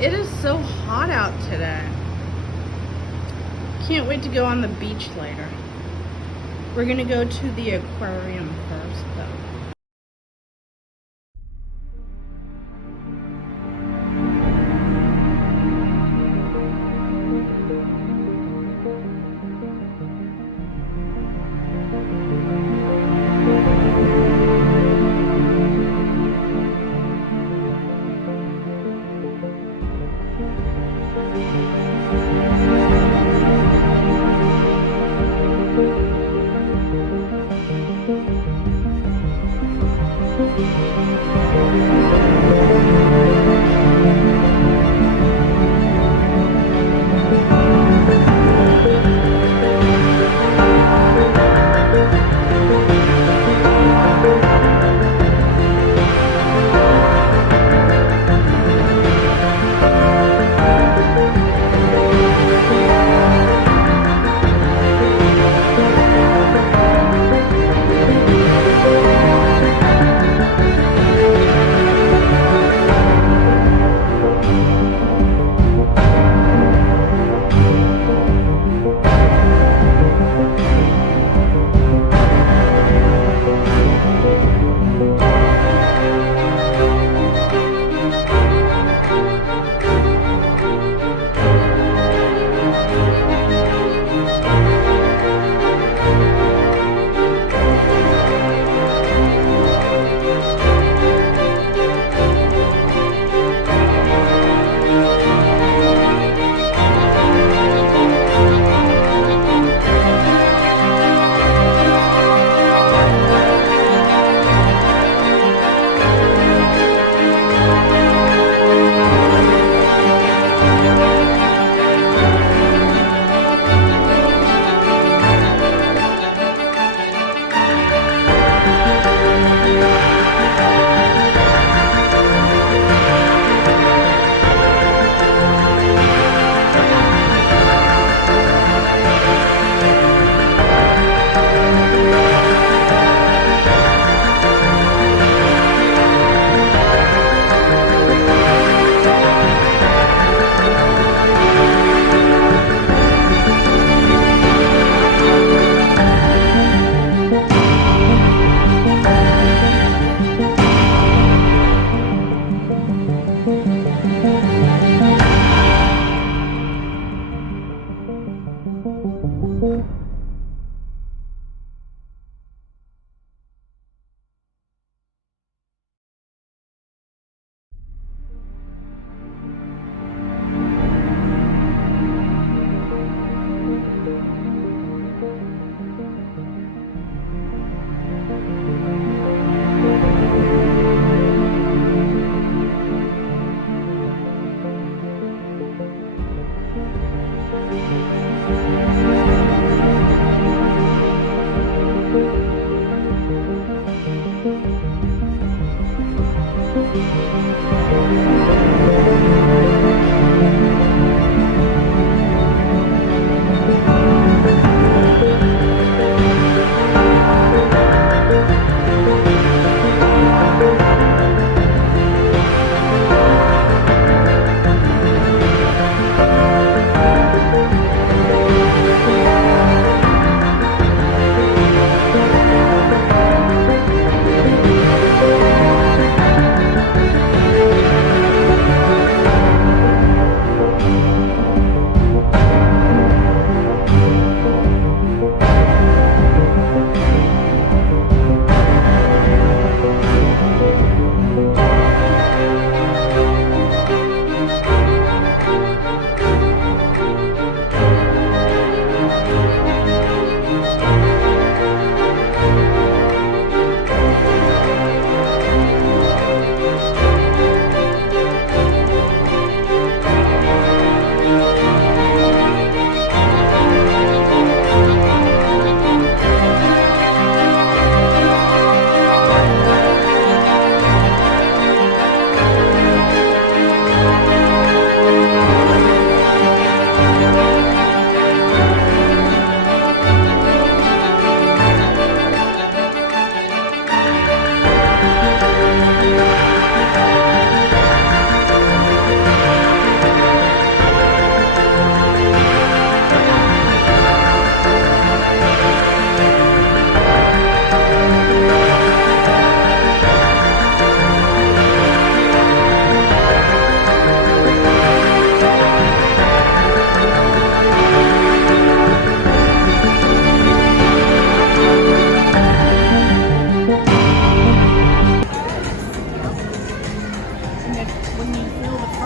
It is so hot out today. Can't wait to go on the beach later. We're gonna go to the aquarium first though.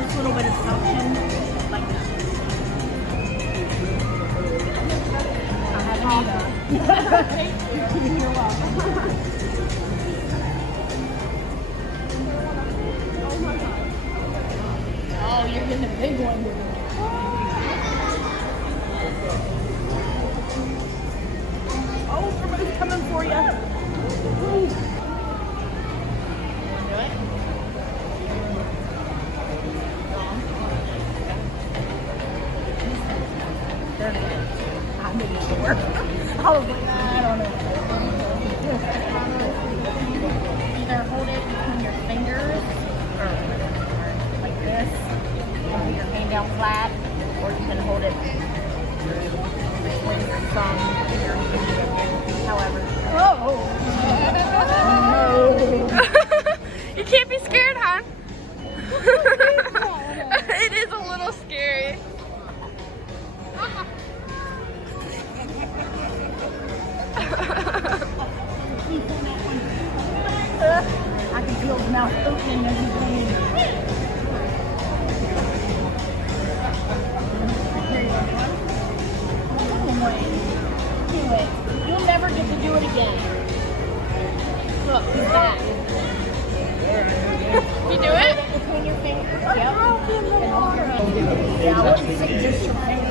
first little bit of suction, like that. I have an ego. You're welcome. Oh my God. Oh, you're getting a big one. Oh, somebody's coming for you. I'm making it work. I was like, I don't know. Either hold it between your fingers or like this, and put your hand down flat, or you can hold it between your thumb and your hand, however. Oh! No! You can't be scared, hon. It is a little scary. I can feel his mouth opening as he's laying. Do it. You'll never get to do it again. Look, he's back. You do it? Between your fingers. Yep. And hold your hand. Now let's see just your hand.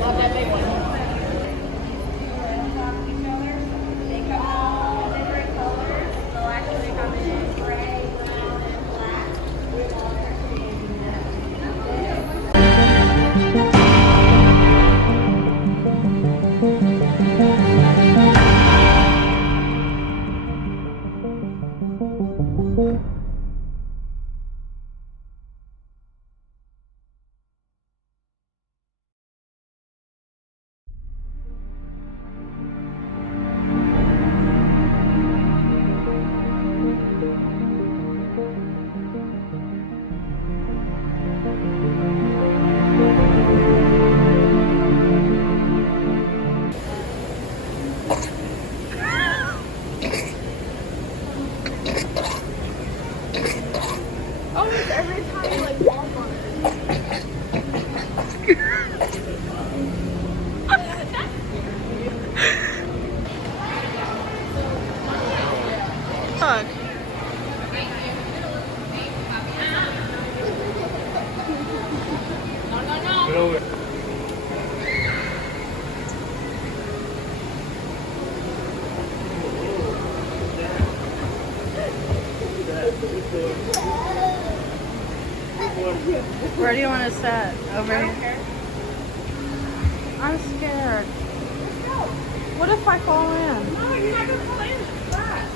Love that big one. Oh, it's every time like Walmart. Fuck. No. Where do you want to sit? Over here? I'm scared. What if I fall in? No, you're not gonna fall in. It's flat.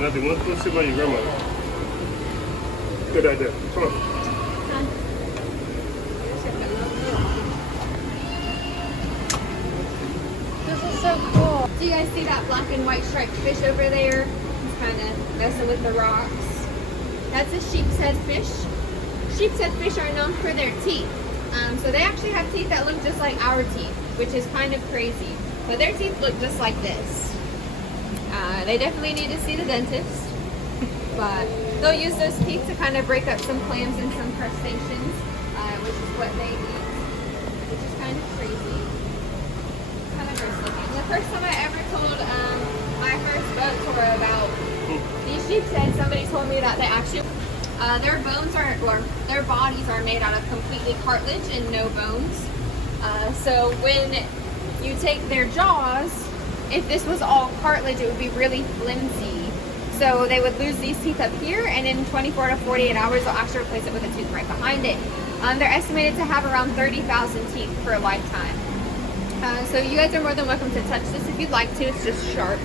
Nothing. Let's go sit by your grandmother. Good idea. Come on. This is so cool. Do you guys see that black and white striped fish over there? It's kind of messing with the rocks. That's a sheep's head fish. Sheep's head fish are known for their teeth. So they actually have teeth that look just like our teeth, which is kind of crazy. But their teeth look just like this. They definitely need to see the dentist. But they'll use those teeth to kind of break up some clams and some crustaceans, which is what they eat, which is kind of crazy. Kind of gross looking. The first time I ever told my first boat tour about these sheep's heads, somebody told me that they actually, their bones are, or their bodies are made out of completely cartilage and no bones. So when you take their jaws, if this was all cartilage, it would be really flimsy. So they would lose these teeth up here, and in 24 to 48 hours, they'll actually replace it with a tooth right behind it. They're estimated to have around 30,000 teeth per lifetime. So you guys are more than welcome to touch this if you'd like to. It's just sharp,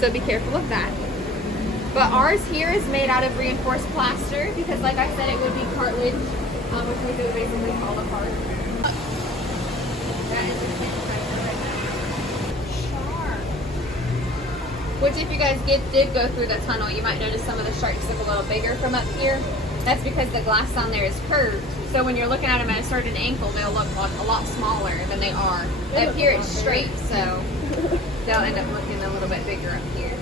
so be careful of that. But ours here is made out of reinforced plaster because, like I said, it would be cartilage, which means it would basically fall apart. That is a tooth right there. Shark. Which, if you guys did go through the tunnel, you might notice some of the sharks look a little bigger from up here. That's because the glass down there is curved. So when you're looking at them at a certain angle, they'll look a lot smaller than they are. Up here it's straight, so they'll end up looking a little bit bigger up here.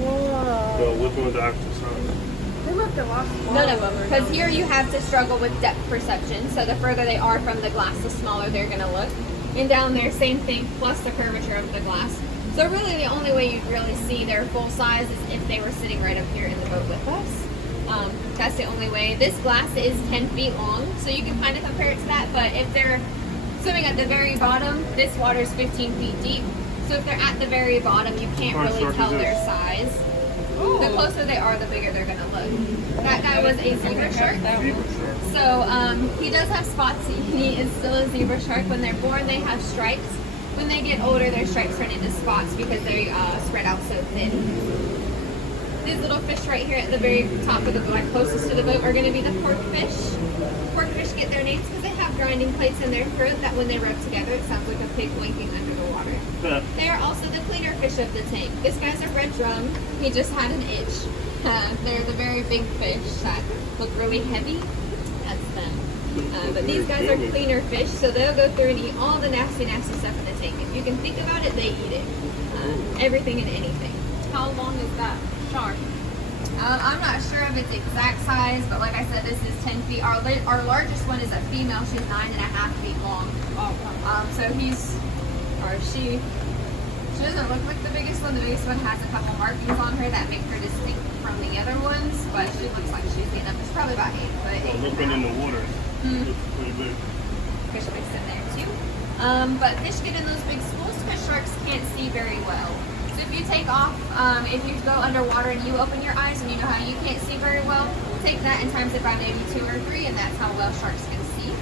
Whoa. So which one's the actual size? They looked a lot smaller. None of them, because here you have to struggle with depth perception. So the further they are from the glass, the smaller they're going to look. And down there, same thing, plus the curvature of the glass. So really the only way you'd really see their full size is if they were sitting right up here in the boat with us. That's the only way. This glass is 10 feet long, so you can kind of compare it to that, but if they're swimming at the very bottom, this water is 15 feet deep. So if they're at the very bottom, you can't really tell their size. Ooh. The closer they are, the bigger they're going to look. That guy was a zebra shark. So he does have spots. He is still a zebra shark. When they're born, they have stripes. When they get older, their stripes turn into spots because they spread out so thin. These little fish right here at the very top of the boat, closest to the boat, are going to be the porkfish. Porkfish get their names because they have grinding plates in their throat that when they rub together, it sounds like a pig winking under the water. They are also the cleaner fish of the tank. This guy's a red drum. He just had an itch. They're the very big fish that look really heavy. That's them. But these guys are cleaner fish, so they'll go through and eat all the nasty, nasty stuff in the tank. If you can think about it, they eat it. Everything and anything. How long is that shark? I'm not sure of its exact size, but like I said, this is 10 feet. Our largest one is a female. She's 9.5 feet long. So she doesn't look like the biggest one. The biggest one has a couple markings on her that make her distinct from the other ones, but she looks like she's getting up. It's probably about 8 foot. Looking in the water. Looks pretty big. Fish mixed in there too. But fish get in those big schools because sharks can't see very well. So if you take off, if you go underwater and you open your eyes and you know how you can't see very well, take that and times it by maybe 2 or 3, and that's how well sharks can see.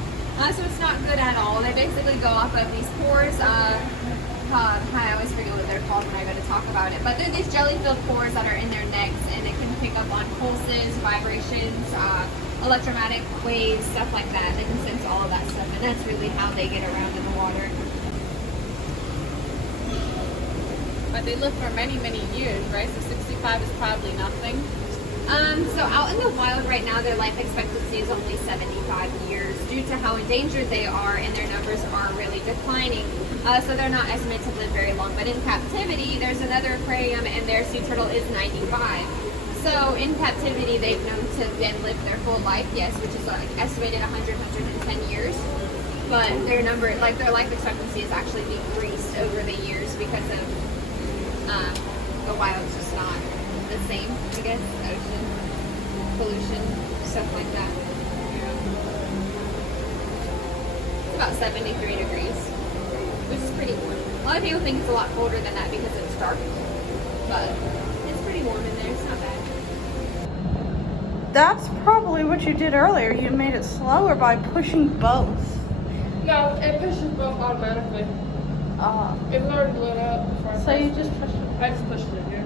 So it's not good at all. They basically go off of these pores. I always forget what they're called when I go to talk about it. But they're these jelly-filled pores that are in their necks, and it can pick up on pulses, vibrations, electromagnetic waves, stuff like that. They can sense all of that stuff, and that's really how they get around in the water. But they live for many, many years, right? So 65 is probably nothing. So out in the wild right now, their life expectancy is only 75 years due to how endangered they are, and their numbers are really declining. So they're not estimated to live very long. But in captivity, there's another aquarium, and their sea turtle is 95. So in captivity, they've known to then live their full life, yes, which is like estimated 100, 110 years. But their life expectancy is actually decreased over the years because of the wild's just not the same, I guess. Ocean, pollution, stuff like that. It's about 73 degrees, which is pretty warm. A lot of people think it's a lot colder than that because it's dark, but it's pretty warm in there. It's not bad. That's probably what you did earlier. You made it slower by pushing both. No, it pushes both automatically. It was already lit up before So you just pushed it. I just pushed it here.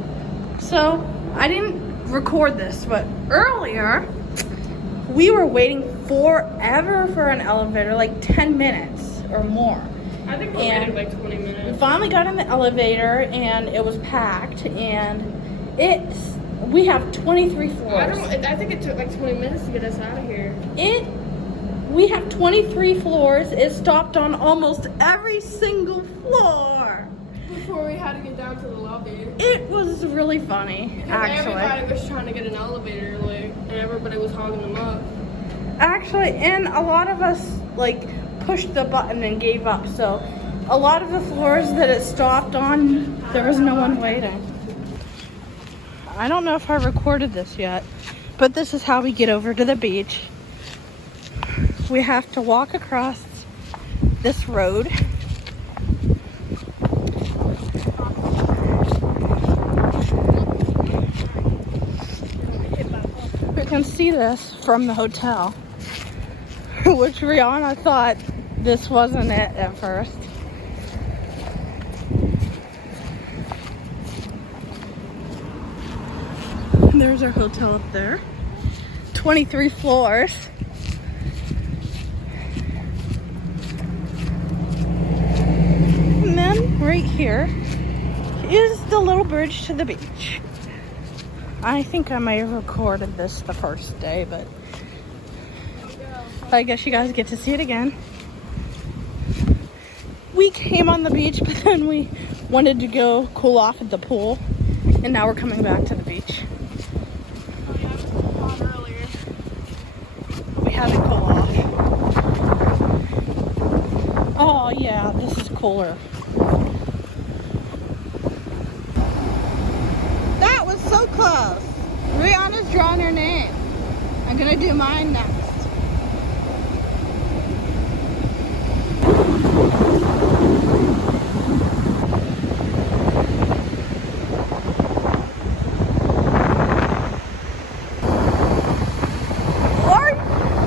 So I didn't record this, but earlier we were waiting forever for an elevator, like 10 minutes or more. I think we're waiting like 20 minutes. We finally got in the elevator and it was packed, and we have 23 floors. I think it took like 20 minutes to get us out of here. We have 23 floors. It stopped on almost every single floor. Before we had to get down to the lobby. It was really funny, actually. Everybody was trying to get an elevator, and everybody was hogging them up. Actually, and a lot of us pushed the button and gave up. So a lot of the floors that it stopped on, there was no one waiting. I don't know if I recorded this yet, but this is how we get over to the beach. We have to walk across this road. We can see this from the hotel, which Rihanna thought this wasn't it at first. There's our hotel up there. 23 floors. And then right here is the little bridge to the beach. I think I may have recorded this the first day, but I guess you guys get to see it again. We came on the beach, but then we wanted to go cool off at the pool, and now we're coming back to the beach. Oh yeah, I was cold earlier. We had to cool off. Oh yeah, this is cooler. That was so close. Rihanna's drawing her name. I'm gonna do mine next.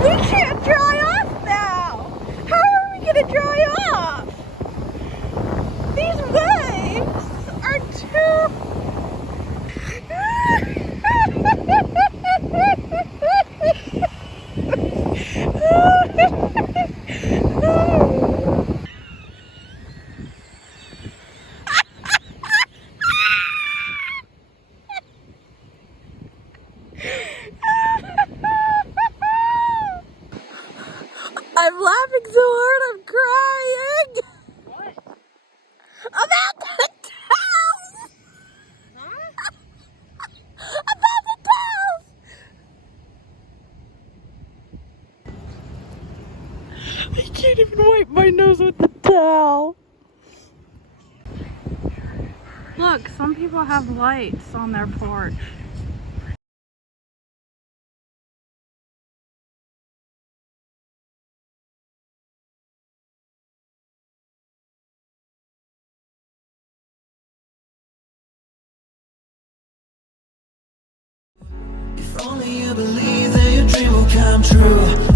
We can't dry off now. How are we gonna dry off? These waves are too. I'm laughing so hard, I'm crying. What? About the towels. Huh? About the towels. I can't even wipe my nose with the towel. Look, some people have lights on their porch. If only you believe that your dream will come true.